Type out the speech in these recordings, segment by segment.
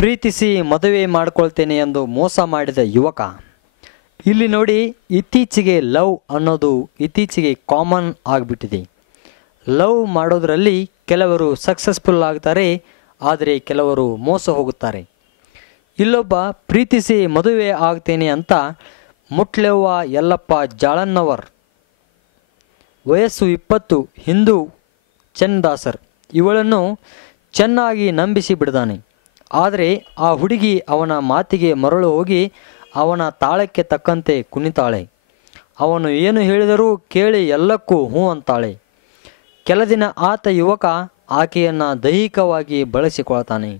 ಪ್ರೀತಿಸಿ ಮದುವೆ ಮಾಡ್ಕೊಳ್ತೇನೆ ಎಂದು ಮೋಸ ಮಾಡಿದ ಯುವಕ. ಇಲ್ಲಿ ನೋಡಿ, ಇತ್ತೀಚೆಗೆ ಲವ್ ಅನ್ನೋದು ಇತ್ತೀಚೆಗೆ ಕಾಮನ್ ಆಗಿಬಿಟ್ಟಿದೆ. ಲವ್ ಮಾಡೋದರಲ್ಲಿ ಕೆಲವರು ಸಕ್ಸಸ್ಫುಲ್ ಆಗ್ತಾರೆ, ಆದರೆ ಕೆಲವರು ಮೋಸ ಹೋಗುತ್ತಾರೆ. ಇಲ್ಲೊಬ್ಬ ಪ್ರೀತಿಸಿ ಮದುವೆ ಆಗ್ತೇನೆ ಅಂತ ಮುಟ್ಲೆವ್ವ ಯಲ್ಲಪ್ಪ ಜಾಳನ್ನವರ್, ವಯಸ್ಸು 20, ಹಿಂದೂ, ಚನ್ನದಾಸರ್ ಇವಳನ್ನು ಚೆನ್ನಾಗಿ ನಂಬಿಸಿ ಬಿಡ್ತಾನೆ. ಆದರೆ ಆ ಹುಡುಗಿ ಅವನ ಮಾತಿಗೆ ಮರಳು ಹೋಗಿ ಅವನ ತಾಳಕ್ಕೆ ತಕ್ಕಂತೆ ಕುಣಿತಾಳೆ. ಅವನು ಏನು ಹೇಳಿದರೂ ಕೇಳಿ ಎಲ್ಲಕ್ಕೂ ಹೂ ಅಂತಾಳೆ. ಕೆಲ ದಿನ ಆತ ಯುವಕ ಆಕೆಯನ್ನು ದೈಹಿಕವಾಗಿ ಬಳಸಿಕೊಳ್ತಾನೆ.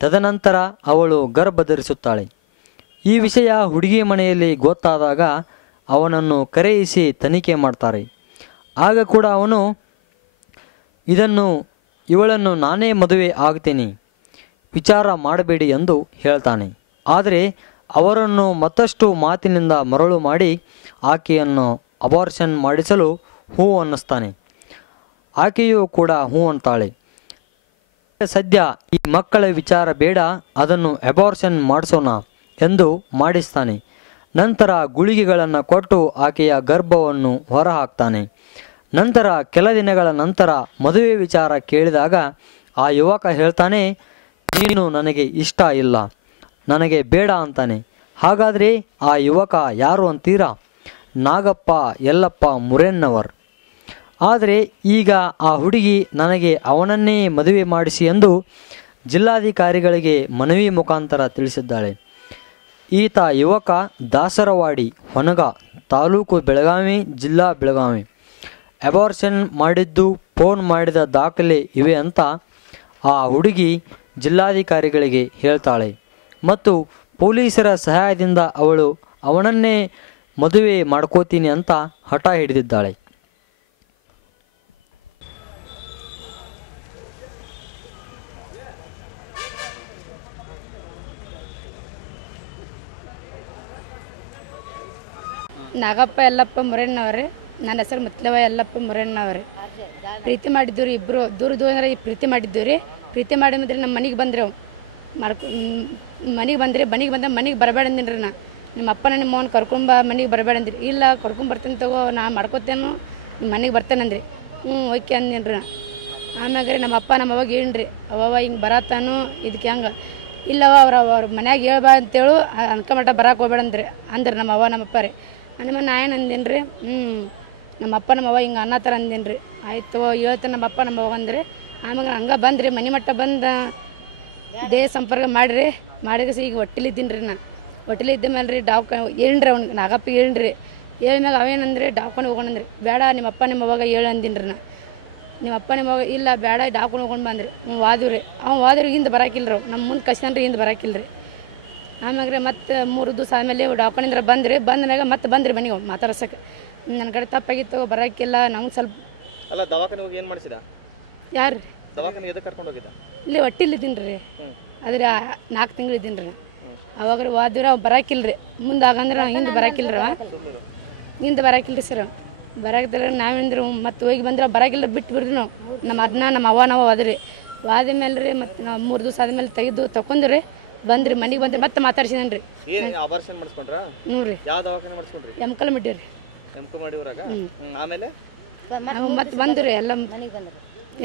ತದನಂತರ ಅವಳು ಗರ್ಭ ಧರಿಸುತ್ತಾಳೆ. ಈ ವಿಷಯ ಹುಡುಗಿ ಮನೆಯಲ್ಲಿ ಗೊತ್ತಾದಾಗ ಅವನನ್ನು ಕರೆಯಿಸಿ ತನಿಖೆ ಮಾಡ್ತಾರೆ. ಆಗ ಕೂಡ ಅವನು ಇವಳನ್ನು ನಾನೇ ಮದುವೆ ಆಗ್ತೀನಿ, ವಿಚಾರ ಮಾಡಬೇಡಿ ಎಂದು ಹೇಳ್ತಾನೆ. ಆದರೆ ಅವರನ್ನು ಮತ್ತಷ್ಟು ಮಾತಿನಿಂದ ಮರಳು ಮಾಡಿ ಆಕೆಯನ್ನು ಅಬಾರ್ಷನ್ ಮಾಡಿಸಲು ಹೂ ಅನ್ನಿಸ್ತಾನೆ. ಆಕೆಯೂ ಕೂಡ ಹೂ ಅಂತಾಳೆ. ಸದ್ಯ ಈ ಮಕ್ಕಳ ವಿಚಾರ ಬೇಡ, ಅದನ್ನು ಅಬಾರ್ಷನ್ ಮಾಡಿಸೋಣ ಎಂದು ಮಾಡಿಸ್ತಾನೆ. ನಂತರ ಗುಳಿಗೆಗಳನ್ನು ಕೊಟ್ಟು ಆಕೆಯ ಗರ್ಭವನ್ನು ಹೊರಹಾಕ್ತಾನೆ. ನಂತರ ಕೆಲ ದಿನಗಳ ನಂತರ ಮದುವೆ ವಿಚಾರ ಕೇಳಿದಾಗ ಆ ಯುವಕ ಹೇಳ್ತಾನೆ, ನೀನು ನನಗೆ ಇಷ್ಟ ಇಲ್ಲ, ನನಗೆ ಬೇಡ ಅಂತಾನೆ. ಹಾಗಾದರೆ ಆ ಯುವಕ ಯಾರು ಅಂತೀರಾ? ನಾಗಪ್ಪ ಯಲ್ಲಪ್ಪ ಮುರೇನ್ನವರ್. ಆದರೆ ಈಗ ಆ ಹುಡುಗಿ ನನಗೆ ಅವನನ್ನೇ ಮದುವೆ ಮಾಡಿಸಿ ಎಂದು ಜಿಲ್ಲಾಧಿಕಾರಿಗಳಿಗೆ ಮನವಿ ಮುಖಾಂತರ ತಿಳಿಸಿದ್ದಾಳೆ. ಈತ ಯುವಕ ದಾಸರವಾಡಿ, ಹೊನಗ, ತಾಲೂಕು ಬೆಳಗಾವಿ, ಜಿಲ್ಲಾ ಬೆಳಗಾವಿ. ಅಬಾರ್ಷನ್ ಮಾಡಿದ್ದು ಫೋನ್ ಮಾಡಿದ ದಾಖಲೆ ಇವೆ ಅಂತ ಆ ಹುಡುಗಿ ಜಿಲ್ಲಾಧಿಕಾರಿಗಳಿಗೆ ಹೇಳ್ತಾಳೆ. ಮತ್ತು ಪೊಲೀಸರ ಸಹಾಯದಿಂದ ಅವಳು ಅವನನ್ನೇ ಮದುವೆ ಮಾಡ್ಕೋತೀನಿ ಅಂತ ಹಠ ಹಿಡಿದಿದ್ದಾಳೆ. ನಾಗಪ್ಪ ಯಲ್ಲಪ್ಪ ಮುರೇನ್ನವ್ರೆ. ನನ್ನ ಹೆಸರು ಮುತ್ಲವ್ವ ಯಲ್ಲಪ್ಪ ಮುರೇನ್ನವ್ರೆ. ಪ್ರೀತಿ ಮಾಡಿದ್ದೀವಿ ಇಬ್ಬರು, ದೂರ ದೂರ ಪ್ರೀತಿ ಮಾಡಿದ್ದೀವಿ. ಪ್ರೀತಿ ಮಾಡಿದ್ರೆ ನಮ್ಮ ಮನೆಗೆ ಬಂದ್ರೆ ಮನೆಗೆ ಮನೆಗೆ ಬರಬೇಡ ಅಂದಿನ್ರಿ. ನಿಮ್ಮ ಅಪ್ಪನ ನಿಮ್ಮ ಅವ್ನ ಕರ್ಕೊಂಬ ಮನೆಗೆ ಬರಬೇಡ ಅಂದ್ರಿ. ಇಲ್ಲ ಕರ್ಕೊಂಬರ್ತೀನಿ ತಗೋ, ನಾ ಮಾಡ್ಕೋತೇನು, ನಿಮ್ಮ ಮನೆಗೆ ಬರ್ತೇನಂದ್ರಿ. ಓಕೆ ಅಂದಿನ್ರಿ. ಆಮ್ಯಾಗ ರೀ ನಮ್ಮ ಅಪ್ಪ ನಮ್ಮ ಅವಾಗ ಹೇಳ್ರಿ, ಅವವ ಹಿಂಗೆ ಬರತ್ತಾನು ಇದಕ್ಕೆ ಹಂಗೆ ಇಲ್ಲವ ಅವ್ರ ಮನ್ಯಾಗ ಹೇಳ್ಬಾ ಅಂತೇಳು ಅನ್ಕೊಂಬಟ್ಟ ಬರಕ್ಕೆ ಹೋಗ್ಬೇಡ ಅಂದ್ರಿ ನಮ್ಮ ಅವ್ವ ನಮ್ಮ ಅಪ್ಪ ರೀ. ನಮ್ಮ ನಾ ಏನು ಅಂದೇನ್ರಿ, ನಮ್ಮ ಅಪ್ಪ ನಮ್ಮ ಅವ್ವ ಹಿಂಗೆ ಅನ್ನೋ ಥರ ಅಂದೇನ್ರಿ. ಆಯಿತು ಹೇಳ್ತೇನೆ ನಮ್ಮ ಅಪ್ಪ ನಮ್ಮ ಅವ್ವ ಅಂದ್ರಿ. ಆಮ್ಯಾಗ ಹಂಗೆ ಬಂದ್ರಿ, ಮನೆ ಮಟ್ಟ ಬಂದು ದೇಹ ಸಂಪರ್ಕ ಮಾಡಿದ್ರೆ ಈಗ ಹೊಟ್ಟಿಲಿದ್ದೀನಿ ರೀ. ಹೊಟ್ಟಿಲಿದ್ದ ಮೇಲೆ ರೀ ಹೇಳ್ರಿ ಅವ್ನಿಗೆ ನಾಗಪ್ಪ ಹೇಳ್ರಿ. ಹೇಳ್ಮ್ಯಾಗ ಅವೇನಂದ್ರಿ ಡಾಕ್ಕೊಂಡು ಹೋಗೋಣಂದ್ರಿ. ಬೇಡ ನಿಮ್ಮ ಅಪ್ಪ ನಿಮ್ಮ ಅವಾಗ ಹೇಳು ಅಂದಿನ್ರಿ. ನಿಮ್ಮ ಅಪ್ಪ ನಿಮ್ಮ ಅವಾಗ ಇಲ್ಲ ಬೇಡ ಡಾಕ್ಕೊಂಡು ಹೋಗೊಂಡು ಬಂದ್ರಿ. ವಾದ್ರಿ ವಾದ್ರಿ ಹಿಂದೆ ಬರಾಕಿಲ್ರಿ, ನಮ್ಮ ಮುಂದೆ ಕಷ್ಟನ್ರಿ ಹಿಂದೆ ಬರಾಕಿಲ್ರಿ. ಆಮ್ಯಾಗ ರೀ ಮತ್ತೆ 3 ದಿವಸ ಆದಮೇಲೆ ಡಾಕ್ಕೊಂಡಿಂದ್ರ ಬಂದ್ರಿ. ಬಂದ್ಮ್ಯಾಗ ಮತ್ತೆ ಬಂದ್ರಿ ಮನೆಗೆ ಮಾತಾಡ್ಸಕ್ಕೆ. ನನ್ನ ಕಡೆ ತಪ್ಪಾಗಿತ್ತು, ಬರೋಕ್ಕಿಲ್ಲ ನಮ್ಗೆ ಸ್ವಲ್ಪ. ಅಲ್ಲ ದವಾಖಾನೆ ಹೋಗಿ ಏನು ಮಾಡಿಸಿದ? ಯಾರು ರೀ ದವಾಖಾನೆ ಎದಕ್ಕೆ ಕರ್ಕೊಂಡು ಹೋಗಿದ್ದ? ಇಲ್ಲಿ ಹೊಟ್ಟಿಲಿದ್ದೀನಿ ರೀ. ಅದ್ರ 4 ತಿಂಗಳು ಇದ್ದೀನಿ ರೀ. ಅವಾಗ ರೀ ವಾದ್ರಿ ಅವ್ ಬರಾಕಿಲ್ರಿ. ಮುಂದೆ ಆಗಂದ್ರೆ ಹಿಂದೆ ಬರಾಕಿಲ್ರಿ. ಹಿಂದೆ ಬರಾಕಿಲ್ರಿ ಸರ್. ಬರಾಕಿದ್ರೆ ನಾವೇಂದ್ರೆ ಮತ್ತೆ ಹೋಗಿ ಬಂದ್ರೆ ಬರಾಕಿಲ್ಲ ಬಿಟ್ಟು ಬಿಡ್ರಿ ನಾವು. ನಮ್ಮ ಅದನ್ನ ನಮ್ಮ ಅವ್ವ ನಾವು ಹೋದ್ರಿ. ವಾದ ಮೇಲೆ ರೀ ಮತ್ತೆ ನಾವು 3 ದಿವಸ ಆದ್ಮೇಲೆ ತಗೊಂಡ್ರಿ ಬಂದ್ರಿ. ಮನೆಗೆ ಬಂದ್ರಿ ಮತ್ತೆ ಮಾತಾಡ್ಸಿದನ್ರಿ. ಅಬಾರ್ಷನ್ ಮಾಡಿಸ್ಕೊಂಡ್ರಾ? ನೋಡ್ರಿ ಯಾವ ದವಾಖಾನೆ ಮಾಡಿಸ್ಕೊಂಡ್ರಿ? ಎಮ್ಕಲ್ ಮಿಟ್ಟಿರಿ. ಎಮ್ಕಲ್ ಮಾಡಿ ಊರಾಗ. ಆಮೇಲೆ ಮತ್ತೆ ಬಂದ್ರಿ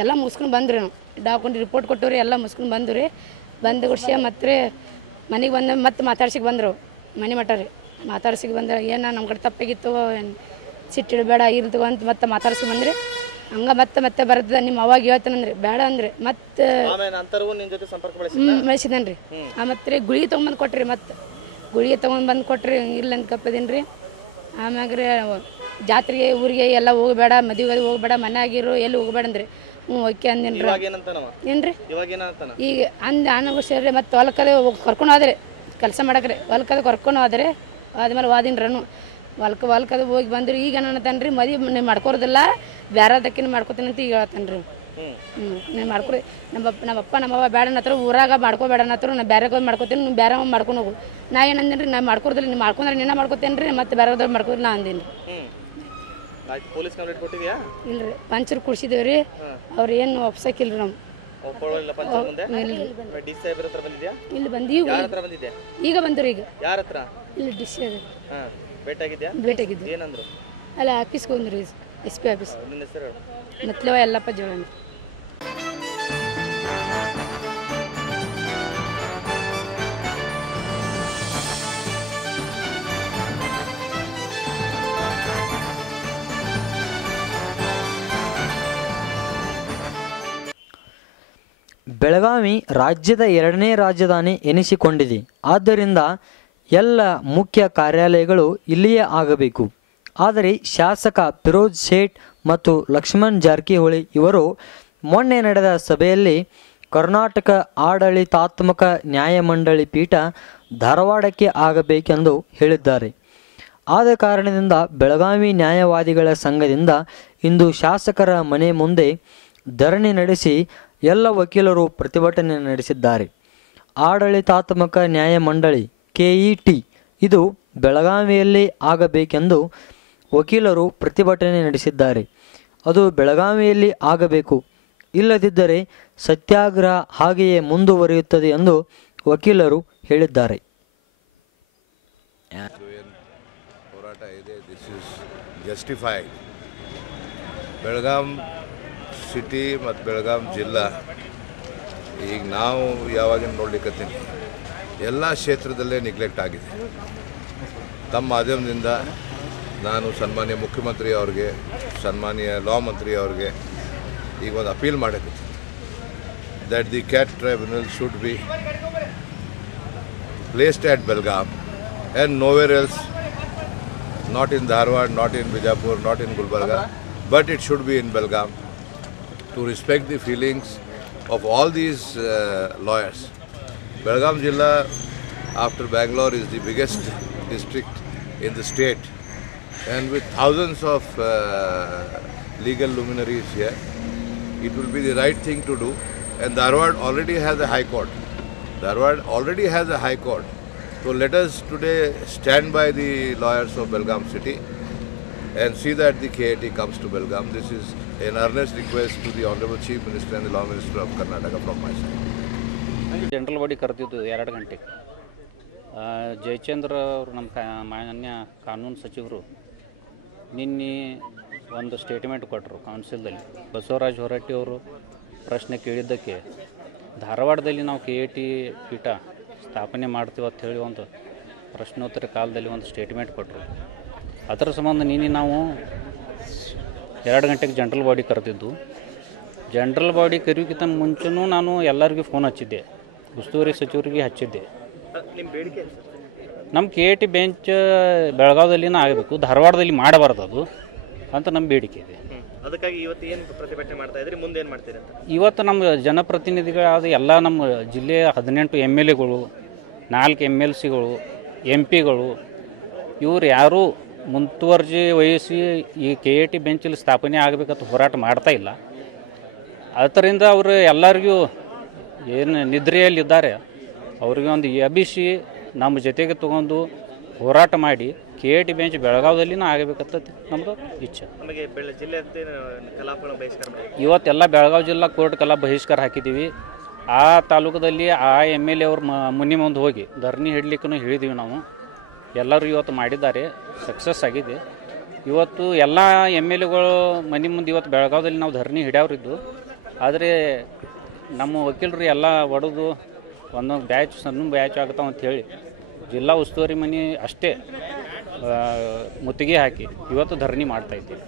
ಎಲ್ಲ ಮುಗಿಸ್ಕೊಂಡು ಬಂದ್ರಿ. ನಾವು ಡಾಕ್ಕೊಂಡು ರಿಪೋರ್ಟ್ ಕೊಟ್ಟವ್ರಿ, ಎಲ್ಲ ಮುಗಿಸ್ಕೊಂಡು ಬಂದ್ರಿ. ಬಂದು ಗುಡ್ಸ್ಯ ಮತ್ತೆ ಮನೆಗೆ ಬಂದ ಮತ್ತೆ ಮಾತಾಡ್ಸಿಗೆ ಬಂದರು. ಮನೆ ಮಟ್ಟ ರೀ ಮಾತಾಡ್ಸಿಗೆ ಬಂದ್ರೆ ಏನು ನಮ್ಮ ಕಡೆ ತಪ್ಪಾಗಿತ್ತು, ಸಿಟ್ಟಿಡಬೇಡ ಇರ್ತವ ಅಂತ ಮತ್ತೆ ಮಾತಾಡ್ಸಿ ಬಂದ್ರಿ. ಹಂಗೆ ಮತ್ತೆ ಬರ್ತದ ನಿಮ್ಮ ಅವಾಗ ಹೇಳ್ತಾನಂದ್ರಿ. ಬೇಡ ಅಂದ್ರೆ ಮತ್ತೆ ಬೆಳೆಸಿದನ್ರಿ. ಮತ್ತೆ ಗುಳಿಗೆ ತೊಗೊಂಬಂದು ಕೊಟ್ರಿ. ಮತ್ತೆ ಗುಳಿಗೆ ತೊಗೊಂಡ್ಬಂದು ಕೊಟ್ರಿ. ಇಲ್ಲ ಅಂತ ಕಪ್ಪದೀನಿ ರೀ. ಆಮ್ಯಾಗ ರೀ ಜಾತ್ರೆಗೆ ಊರಿಗೆ ಎಲ್ಲ ಹೋಗಬೇಡ, ಮದುವೆಗೆ ಹೋಗಬೇಡ, ಮನ್ಯಾಗಿರು ಎಲ್ಲಿ ಹೋಗಬೇಡ ಅಂದ್ರಿ. ಓಕೆ ಅಂದಿನ್ರಿ. ಏನ್ರಿ ಈಗ ಅನ್ನ ಸೇರಿ ಮತ್ತೆ ಹೊಲಕ್ಕದ ಕರ್ಕೊಂಡು ಹೋದ್ರಿ ಕೆಲಸ ಮಾಡಕ್ರಿ. ಹೊಲಕ್ಕದ ಕರ್ಕೊಂಡು ಹೋದ್ರೆ ಆದ್ಮೇಲೆ ವಾದಿನ್ರನು ಹೊಲ್ಕದ ಹೋಗಿ ಬಂದ್ರಿ. ಈಗ ಏನಂತಾನ್ರಿ, ಮದುವೆ ಮಾಡ್ಕೊರೋದಿಲ್ಲ, ಬೇರೆದಕ್ಕಿನ ಮಾಡ್ಕೊತೀನಿ ಅಂತ ಈಗ ಹೇಳ್ತಾನ್ರಿ. ನೀವು ಮಾಡ್ಕೊರಿ. ನಮ್ಮಪ್ಪ ನಮ್ಮವ್ವ ಬೇಡ ಅನ್ನತ್ರ, ಊರಾಗ ಮಾಡ್ಕೋಬೇಡ ಅನ್ನತ್ರ, ನಾ ಬೇರೆ ಮಾಡ್ಕೊತೀನಿ, ನೀವು ಬೇರೆ ಮಾಡ್ಕೊಂಡು ಹೋಗು. ನಾ ಏನಂದೇನ್ರಿ, ನಾ ಮಾಡ್ಕೊಡ್ದಿಲ್ಲ, ನೀವು ಮಾಡ್ಕೊಂಡ್ರೆ ನಿನ್ನ ಮಾಡ್ಕೊತೇನೆ ರೀ, ಮತ್ತೆ ಬೇರೆದವ್ರು ಮಾಡ್ಕೊಡ್ರಿ ನಾ ಅಂದೀನಿ. Police complaint ಕೊಟ್ಟಿದ್ಯಾ? ಇಲ್ರಿ, ಪಂಚರು ಕುಡ್ಸಿದೇವ್ರಿ. ಅವ್ರು ಏನು ಒಪ್ಸಕ್ಕಿಲ್ರಿ. ಒಪ್ಕೊಳ್ಳಿಲ್ಲ ಪಂಚಾಯತ್ ಮುಂದೆ ಡಿ ಸಾಹೇಬ್ರ ಹತ್ರ ಬಂದಿದ್ಯಾ? ಇಲ್ಲಿ ಬಂದೀವಿ. ಯಾರ ಹತ್ರ ಬಂದಿದ್ದೆ? ಈಗ ಬಂದ್ರು. ಈಗ ಯಾರ ಹತ್ರ? ಇಲ್ಲಿ ಡಿಸ್ ಹಾಂ, ಭೇಟಿಯಾಗಿದ್ಯಾ? ಭೇಟಿಯಾಗಿದ್ವಿ. ಏನಂದ್ರು? ಅಲ್ಲ ಆಫೀಸ್ಗೆ ಬಂದ್ರು, SP ಆಫೀಸ್. ನಿನ್ನ ಹೆಸರು ಹೇಳು. ಮತ್ಲವ ಯಲ್ಲಪ್ಪ ಜೋಳನ್. ಬೆಳಗಾವಿ ರಾಜ್ಯದ 2ನೇ ರಾಜಧಾನಿ ಎನಿಸಿಕೊಂಡಿದೆ. ಆದ್ದರಿಂದ ಎಲ್ಲ ಮುಖ್ಯ ಕಾರ್ಯಾಲಯಗಳು ಇಲ್ಲಿಯೇ ಆಗಬೇಕು. ಆದರೆ ಶಾಸಕ ಫಿರೋಜ್ ಶೇಟ್ ಮತ್ತು ಲಕ್ಷ್ಮಣ್ ಜಾರಕಿಹೊಳಿ ಇವರು ಮೊನ್ನೆ ನಡೆದ ಸಭೆಯಲ್ಲಿ ಕರ್ನಾಟಕ ಆಡಳಿತಾತ್ಮಕ ನ್ಯಾಯಮಂಡಳಿ ಪೀಠ ಧಾರವಾಡಕ್ಕೆ ಆಗಬೇಕೆಂದು ಹೇಳಿದ್ದಾರೆ. ಆದ ಕಾರಣದಿಂದ ಬೆಳಗಾವಿ ನ್ಯಾಯವಾದಿಗಳ ಸಂಘದಿಂದ ಇಂದು ಶಾಸಕರ ಮನೆ ಮುಂದೆ ಧರಣಿ ನಡೆಸಿ ಎಲ್ಲ ವಕೀಲರು ಪ್ರತಿಭಟನೆ ನಡೆಸಿದ್ದಾರೆ. ಆಡಳಿತಾತ್ಮಕ ನ್ಯಾಯಮಂಡಳಿ KET ಇದು ಬೆಳಗಾವಿಯಲ್ಲಿ ಆಗಬೇಕೆಂದು ವಕೀಲರು ಪ್ರತಿಭಟನೆ ನಡೆಸಿದ್ದಾರೆ. ಅದು ಬೆಳಗಾವಿಯಲ್ಲಿ ಆಗಬೇಕು, ಇಲ್ಲದಿದ್ದರೆ ಸತ್ಯಾಗ್ರಹ ಹಾಗೆಯೇ ಮುಂದುವರಿಯುತ್ತದೆ ಎಂದು ವಕೀಲರು ಹೇಳಿದ್ದಾರೆ. ಹೋರಾಟ ಇದೆ, this is justified. Belgaum city ಮತ್ತು ಬೆಳಗಾಂ ಜಿಲ್ಲಾ ಈಗ ನಾವು ಯಾವಾಗಿನ ನೋಡ್ಲಿಕ್ಕತ್ತೀನಿ ಎಲ್ಲ ಕ್ಷೇತ್ರದಲ್ಲೇ ನೆಗ್ಲೆಕ್ಟ್ ಆಗಿದೆ. ತಮ್ಮ ಮಾಧ್ಯಮದಿಂದ ನಾನು ಸನ್ಮಾನ್ಯ ಮುಖ್ಯಮಂತ್ರಿ ಅವ್ರಿಗೆ, ಸನ್ಮಾನ್ಯ ಲಾ ಮಂತ್ರಿ ಅವ್ರಿಗೆ ಈಗ ಒಂದು appeal ಮಾಡಕತ್ತೀನಿ that the CAT tribunal should be placed at Belgaum and nowhere else, not in Dharwad, not in Bijapur, not in Gulbarga, but it should be in Belgaum to respect the feelings of all these lawyers. Belgaum Jilla after Bangalore is the biggest district in the state, and with thousands of legal luminaries here, it will be the right thing to do. And Dharwad already has a high court. Dharwad already has a high court. So let us today stand by the lawyers of Belgaum city and see that the KAT comes to Belgaum. This is an earnest request to the Honorable Chief Minister and the Law Minister of Karnataka from my side. General body ಕರೆದಿದ್ದು 2 ಗಂಟೆಗೆ. ಜಯಚಂದ್ರ ಅವರು ನಮ್ಮ ಮಾನ್ಯ ಕಾನೂನು ಸಚಿವರು ನಿನ್ನೆ ಒಂದು statement ಕೊಟ್ಟರು ಕೌನ್ಸಿಲ್ದಲ್ಲಿ. ಬಸವರಾಜ ಹೊರಟ್ಟಿ ಅವರು ಪ್ರಶ್ನೆ ಕೇಳಿದ್ದಕ್ಕೆ ಧಾರವಾಡದಲ್ಲಿ ನಾವು KAT ಪೀಠ ಸ್ಥಾಪನೆ ಮಾಡ್ತೀವಿ ಅಂತ ಹೇಳಿ ಒಂದು ಪ್ರಶ್ನೋತ್ತರ ಕಾಲದಲ್ಲಿ ಒಂದು ಸ್ಟೇಟ್ಮೆಂಟ್ ಕೊಟ್ಟರು. ಅದರ ಸಂಬಂಧ ನಿನ್ನೆ ನಾವು 2 ಗಂಟೆಗೆ ಜನರಲ್ ಬಾಡಿ ಕರೆದಿದ್ದು. ಜನರಲ್ ಬಾಡಿ ಕರೆಯೋಕ್ಕಿಂತ ಮುಂಚೆನೂ ನಾನು ಎಲ್ಲರಿಗೂ ಫೋನ್ ಹಚ್ಚಿದ್ದೆ, ಉಸ್ತುವಾರಿ ಸಚಿವರಿಗೆ ಹಚ್ಚಿದ್ದೆ. ನಮ್ಮ KAT ಬೆಂಚ್ ಬೆಳಗಾವದಲ್ಲಿನ ಆಗಬೇಕು, ಧಾರವಾಡದಲ್ಲಿ ಮಾಡಬಾರ್ದು ಅದು ಅಂತ ನಮ್ಮ ಬೇಡಿಕೆ ಇದೆ. ಅದಕ್ಕಾಗಿ ಇವತ್ತು ಏನು ಪ್ರತಿಭಟನೆ ಮಾಡ್ತಾ ಇದ್ರಿ, ಮುಂದೆ ಏನು ಮಾಡ್ತೀರಿ ಅಂತ? ಇವತ್ತು ನಮ್ಮ ಜನಪ್ರತಿನಿಧಿಗಳಾದ ಎಲ್ಲ ನಮ್ಮ ಜಿಲ್ಲೆಯ 18 MLAಗಳು, 4 MLCಗಳು, MP ಗಳು ಇವರು ಯಾರೂ ಮುಂತುವರ್ಜಿ ವಹಿಸಿ ಈ KAT ಬೆಂಚಲ್ಲಿ ಸ್ಥಾಪನೆ ಆಗಬೇಕಂತ ಹೋರಾಟ ಮಾಡ್ತಾ ಇಲ್ಲ. ಅದರಿಂದ ಅವರು ಎಲ್ಲರಿಗೂ ಏನು ನಿದ್ರೆಯಲ್ಲಿದ್ದಾರೆ ಅವ್ರಿಗೆ ಒಂದು ಎಬ್ಬಿಸಿ ನಮ್ಮ ಜೊತೆಗೆ ತೊಗೊಂಡು ಹೋರಾಟ ಮಾಡಿ KAT ಬೆಂಚ್ ಬೆಳಗಾವದಲ್ಲಿನೂ ಆಗಬೇಕಂತ ನಮ್ಮದು ಇಚ್ಛೆ. ನಮಗೆ ಜಿಲ್ಲೆ ಕಲಾಪಗಳ ಬಹಿಷ್ಕಾರ ಇವತ್ತೆಲ್ಲ ಬೆಳಗಾವಿ ಜಿಲ್ಲಾ ಕೋರ್ಟ್ ಕಲಾ ಬಹಿಷ್ಕಾರ ಹಾಕಿದ್ದೀವಿ. ಆ ತಾಲೂಕದಲ್ಲಿ ಆ MLA ಅವ್ರ ಮುನ್ನೆ ಮುಂದೆ ಹೋಗಿ ಧರಣಿ ಹಿಡ್ಲಿಕ್ಕೂ ಹೇಳಿದ್ದೀವಿ ನಾವು. ಎಲ್ಲರೂ ಇವತ್ತು ಮಾಡಿದ್ದಾರೆ, ಸಕ್ಸಸ್ ಆಗಿದೆ. ಇವತ್ತು ಎಲ್ಲ MLAಗಳು ಮನೆ ಮುಂದೆ ಇವತ್ತು ಬೆಳಗಾವದಲ್ಲಿ ನಾವು ಧರಣಿ ಹಿಡಿಯೋರಿದ್ದು. ಆದರೆ ನಮ್ಮ ವಕೀಲರು ಎಲ್ಲ ಒಡೆದು ಒಂದೊಂದು ಬ್ಯಾಚ್ ಸಣ್ಣ ಬ್ಯಾಚ್ ಆಗ್ತಾವ ಅಂಥೇಳಿ ಜಿಲ್ಲಾ ಉಸ್ತುವಾರಿ ಮನೆ ಅಷ್ಟೇ ಮುತ್ತಿಗೆ ಹಾಕಿ ಇವತ್ತು ಧರಣಿ ಮಾಡ್ತಾಯಿದ್ದೀವಿ.